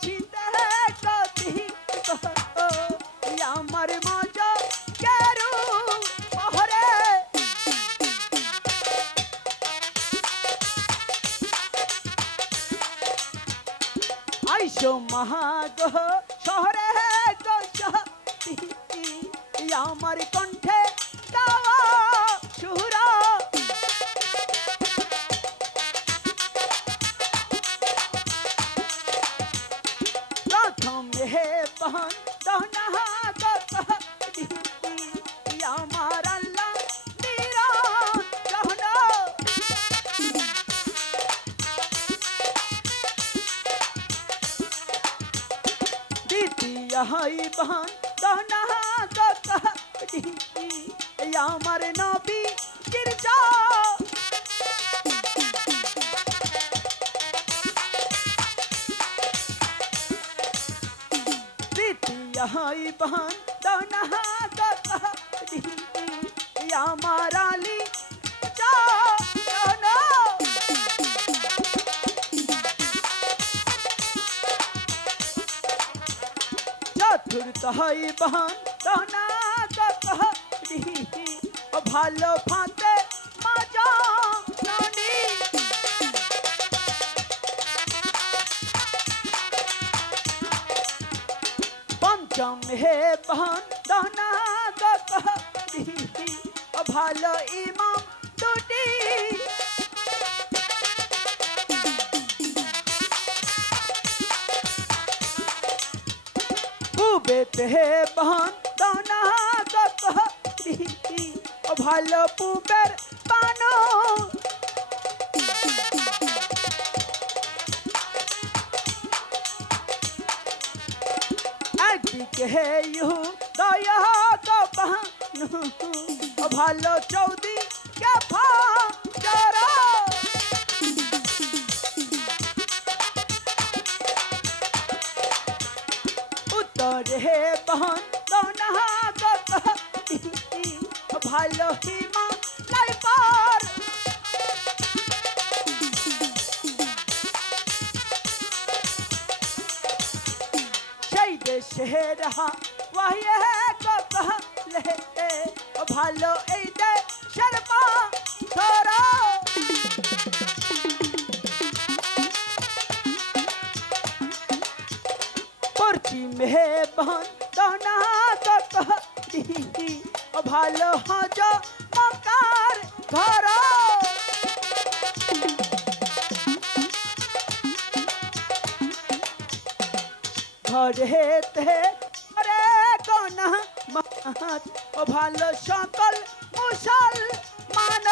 শীতে কতি আমার মজা কেরু পহরে আইসো মহাগ শহরে আমার কণ্ঠে গাওয়া সুরা প্রথমে বন্দনা আমার আল্লাহ নিরঞ্জন দ্বিতীয় বন্দনা আমার নবী গির্জা তৃতীয় বন্দনা আমার আলী চরণ চতুর্থ বন্দনা ভালো ফাতে মাজা ননি পঞ্চম বন্দনা ভালো ইমাম দুটি পূবেতে বন্দনা ভালো পুবের পানো একদিকে দয়া পানো ভালো চৌদি উত্তরে বন্দনা ভালো হিমালয় পার সেই দেশের হাওয়ায় কলে ভালো এই দেশের পাথর পশ্চিমে বন্দনা ভালো হজ মকার ঘর ঘরেতে রে গোনা মাছ ভালো সকল মুসলমান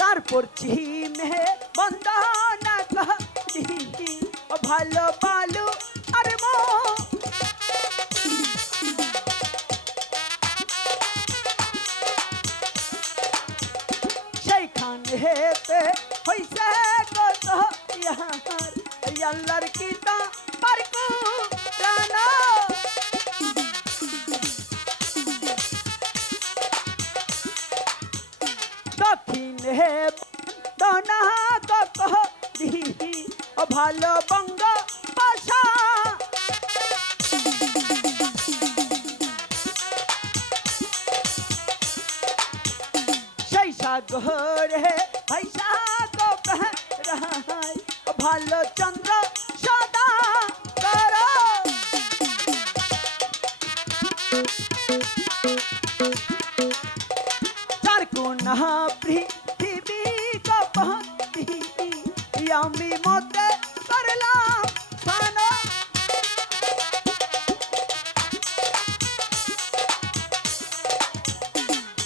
তারপর চিমে বন্দনা ভালো বালু আর মো সেইখানে হেতে হইছে কত আল্লাহর কিতা পারকু জানা দক্ষিণে বন্দনা ভালো বঙ্গ ভাষা সেই সাগরে ভাইসা ভালো চন্দ্র সদা কর চার কোনা পৃথিবী কপতি আমি মতে করলাম ফানো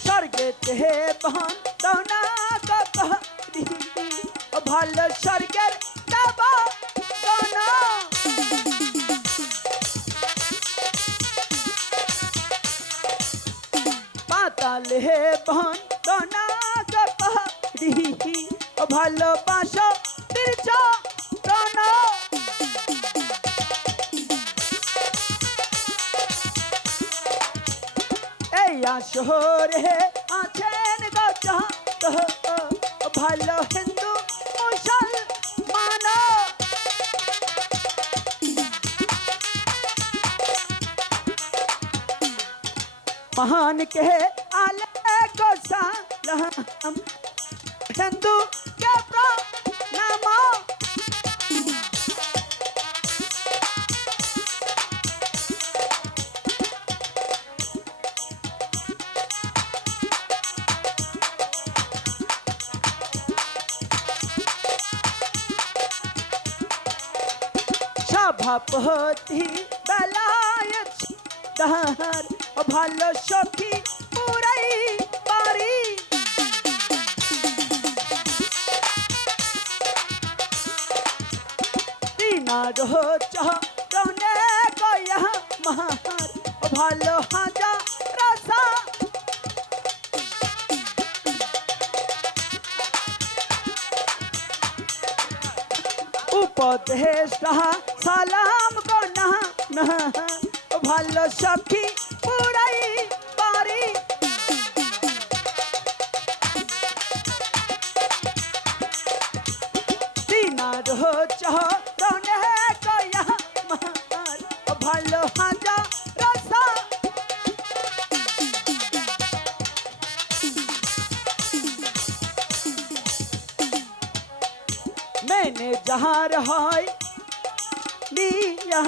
স্বর্গেতে বন্দনা ভালো স্বর্গের দেব গনা পাতালে বন্দনা ভালোবাসা তীর্থ এই আসরে আছেন গত ভালো হিন্দু মুসলমান महान के आले को सलाम हिंदू के प्रणाम সভাপতি বেলায়েত দার ভালো সখী পুরাই পারি দিনার চরণে গয়া মার ভালো হাজা রসা উপদেশ সালাম গো না না ভালো সখী পুরাই পারি দিনার চরণে গয়া মার ভালো হাজা রসা मैंने जहार হয় নিয়া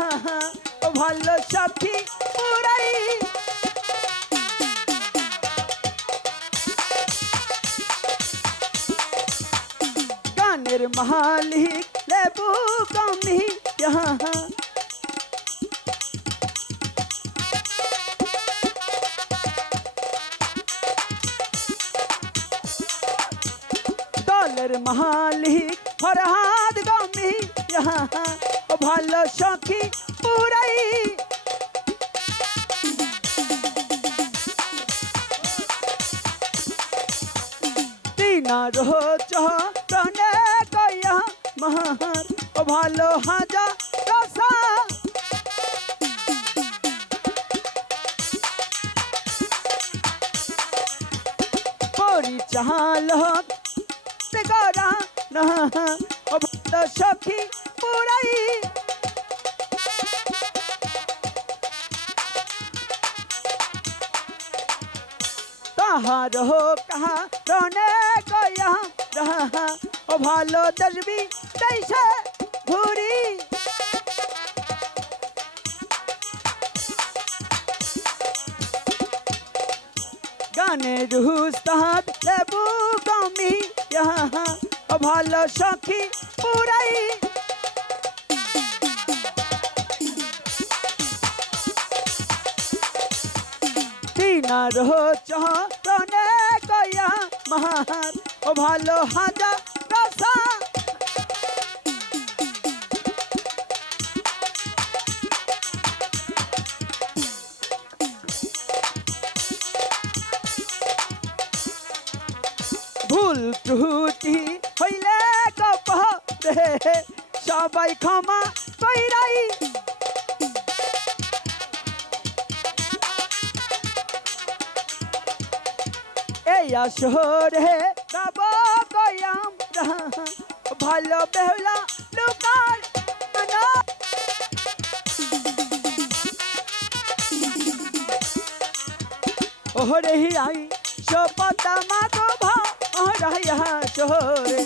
ভালো সাথী পুরাই গানের মালিক লেবু কমি দলের মালিক ফরহাদ গমি ভালো সখী পুরাই দিনার চরণে গয়া মার ভালো হাজা রসা পরিচালক গড়া না ভালো সখী পুরাই তাহার কারণে গয়া রহা ভালো দশবি দেশে ঘুরি গানের উস্তাদ লেবু গমি ভালো সখী পুরাই দিনার চরণে গয়া মার ভালো হাজা রসা ভুল ত্রুটি হইলে গপরে সবাই ক্ষমা কইরাই এই আসরে গাব গয়াম ভালো বেহুলা লুকার ওহরে আই সপতা মাগো ভাইয়া শহরে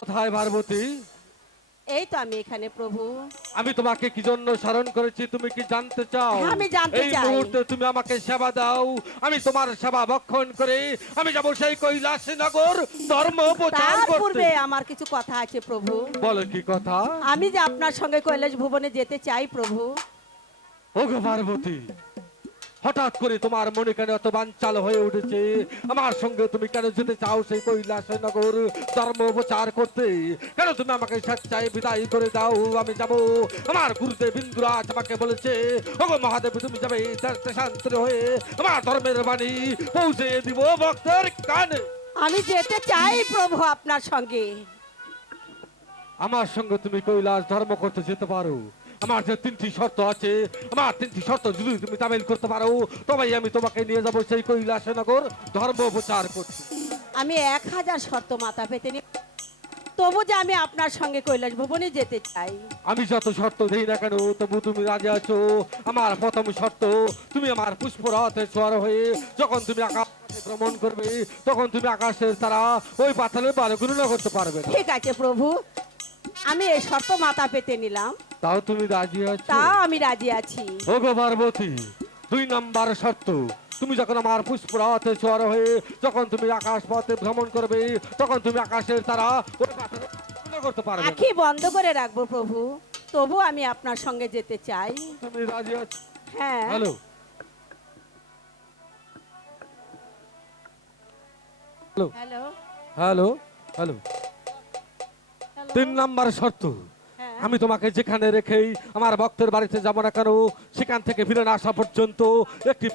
কোথায় পার্বতী? এই তো আমি এখানে প্রভু। আমি তোমাকে কি জন্য স্মরণ করেছি তুমি কি জানতে চাও? হ্যাঁ, আমি জানতে এই চাই। মুহূর্তে তুমি আমাকে সেবা দাও, আমি তোমার সেবা ভক্ষণ করে আমি যাব সেই কৈলাসনগর ধর্ম প্রচার তার করতে। পূর্বে আমার কিছু কথা আছে প্রভু। বলো কি কথা? আমি যে আপনার সঙ্গে কৈলাস ভুবনে যেতে চাই প্রভু। ওগো পার্বতী, হঠাৎ করে তোমার মনে কেন এত বাঞ্চাল হয়ে উঠেছে? আমার সঙ্গে তুমি কেন যেতে চাও সেই কৈলাসনগর ধর্ম প্রচার করতে? কেন তুমি আমাকে স্বেচ্ছায় বিদায় করে দাও? আমি যাব। আমার গুরুদেব ইন্দ্রাজ আমাকে বলেছে, ওগো মহাদেব তুমি যাবে দেশান্তরে হয়ে আমার ধর্মের বাণী পৌঁছে দিব ভক্তের কানে। আমি যেতে চাই প্রভু আপনার সঙ্গে। আমার সঙ্গে তুমি কৈলাস ধর্ম করতে যেতে পারো। আমার যে 3টি শর্ত আছে, আমার 3টি শর্ত যদি তুমি তামিল করতে পারো তবেই আমি তোমাকে নিয়ে যাবো সেই কৈলাসনগর ধর্ম প্রচার করতে। আমি 1000 শর্ত মাথা পেতে নি, তবু যে আমি আপনার সঙ্গে কৈলাস ভুবনে যেতে চাই। আমি যত শর্ত দেই না কেন তবু তুমি রাজি আছো। আমার প্রথম শর্ত, তুমি আমার পুষ্পরথে সওয়ার হয়ে যখন তুমি আকাশে ভ্রমণ করবে তখন তুমি আকাশের তারা ওই পাতালে বারে গণনা করতে পারবে না। ঠিক আছে প্রভু, আমি এই শর্ত মাথা পেতে নিলাম। তাও তুমি রাজি আছো? তা আমি রাজি আছি। ওগো পার্বতী, 2 নম্বর শর্ত, তুমি যখন আমার পুষ্পরথে সওয়ার হয়ে যখন তুমি আকাশ পথে ভ্রমণ করবে তখন তুমি আকাশের তারা ওই পাতালে গণনা করতে পারবে না। আঁখি বন্ধ করে রাখবো প্রভু, তবু আমি আপনার সঙ্গে যেতে চাই। তুমি রাজি আছো? হ্যাঁ। Hello hello hello. Hello hello. 3 নম্বর শর্ত, হ্যাঁ। আমি তোমাকে যেখানে রেখেই আমার ভক্তের বাড়িতে যাব না কেন সেখান থেকে ফিরে না আসা পর্যন্ত একটি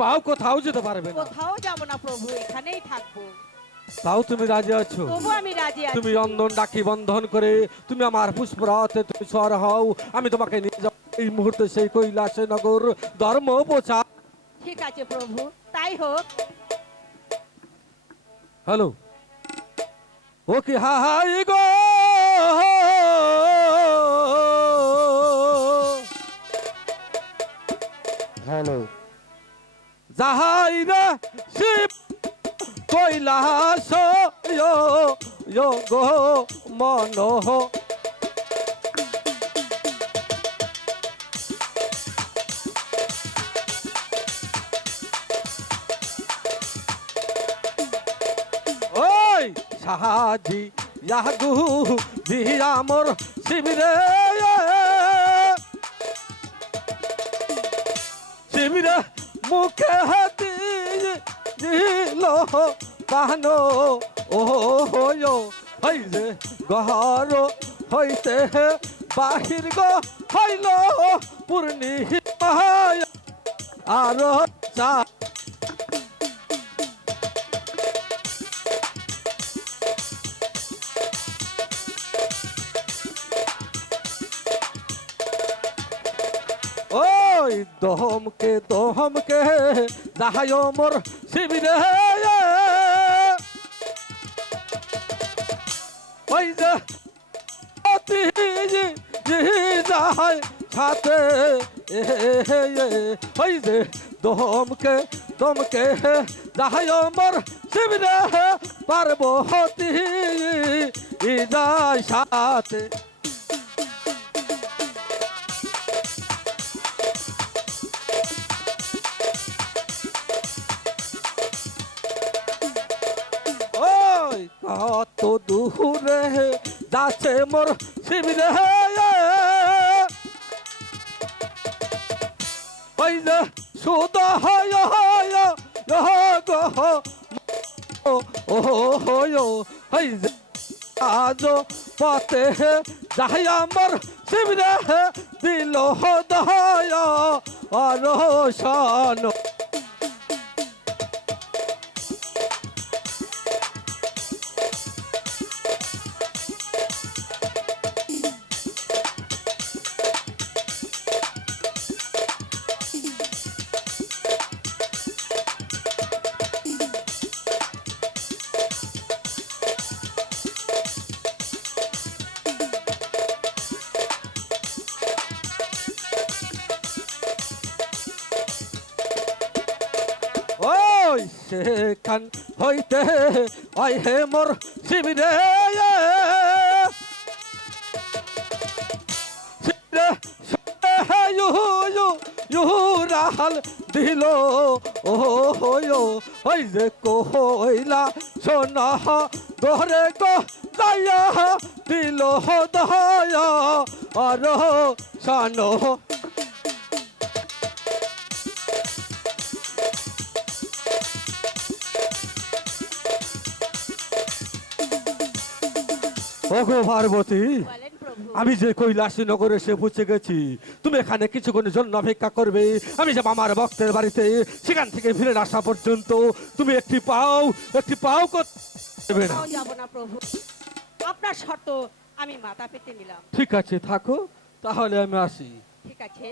পাও কোথাও যেতে পারবে না। কোথাও যাব না প্রভু, এখানেই থাকবো। তাও তুমি রাজি আছো? তবু আমি রাজি আছি। তুমি অন্দন ডাকি বন্ধন করে তুমি আমার পুষ্পরথে তুমি সওয়ার হও, আমি তোমাকে নিয়ে যাব এই মুহূর্তে সেই কৈলাসনগর ধর্ম প্রচার। ঠিক আছে প্রভু, তাই হোক। হ্যালো, ও কি হাই গো, হ্যালো, যাহাই রে শিব কৈলাস গো মনোহ। ওই সাহাজি ইয়াগু দিয়া মোর শিবিরে শিবিরে মুখে হাতি দিল পানো ও হইও হই যে গহর হইতে বাহির গো হইল পূর্ণিমা আর চা। ওই দহমকে যাহাই মোর শিবিরে ওই যে অতি যাহাই সাথে ওই যে দমকে যাহাই মোর শিবিরে পার্বতী যায় সাথে। ওই কত দূরে যাচ্ছে মোর শিবিরে ওই যে সুদ হয় গো ও ওই যে আজ পথে যাই আমার শিবিরে দিল দয় অরসন। ওই সেখান হইতে ওই হে মোর শিবিরে ইউরাল দিল ও ওই যে কইলা সোনা দরে গো দয়া দিল দয়া আর সানো ওগো পার্বতী, বলেন প্রভু। আমি যে কৈলাসী নগরে এসে পৌঁছে গেছি, তুমি এখানে কিছুক্ষণের জন্য অপেক্ষা করবে। আমি যাব আমার ভক্তের বাড়িতে, সেখান থেকে ফিরে আসা পর্যন্ত তুমি একটি পাও করবে না। তাও যাব না প্রভু, আপনার শর্ত আমি মাথা পেতে নিলাম। ঠিক আছে, থাকো তাহলে আমি আসি। ঠিক আছে।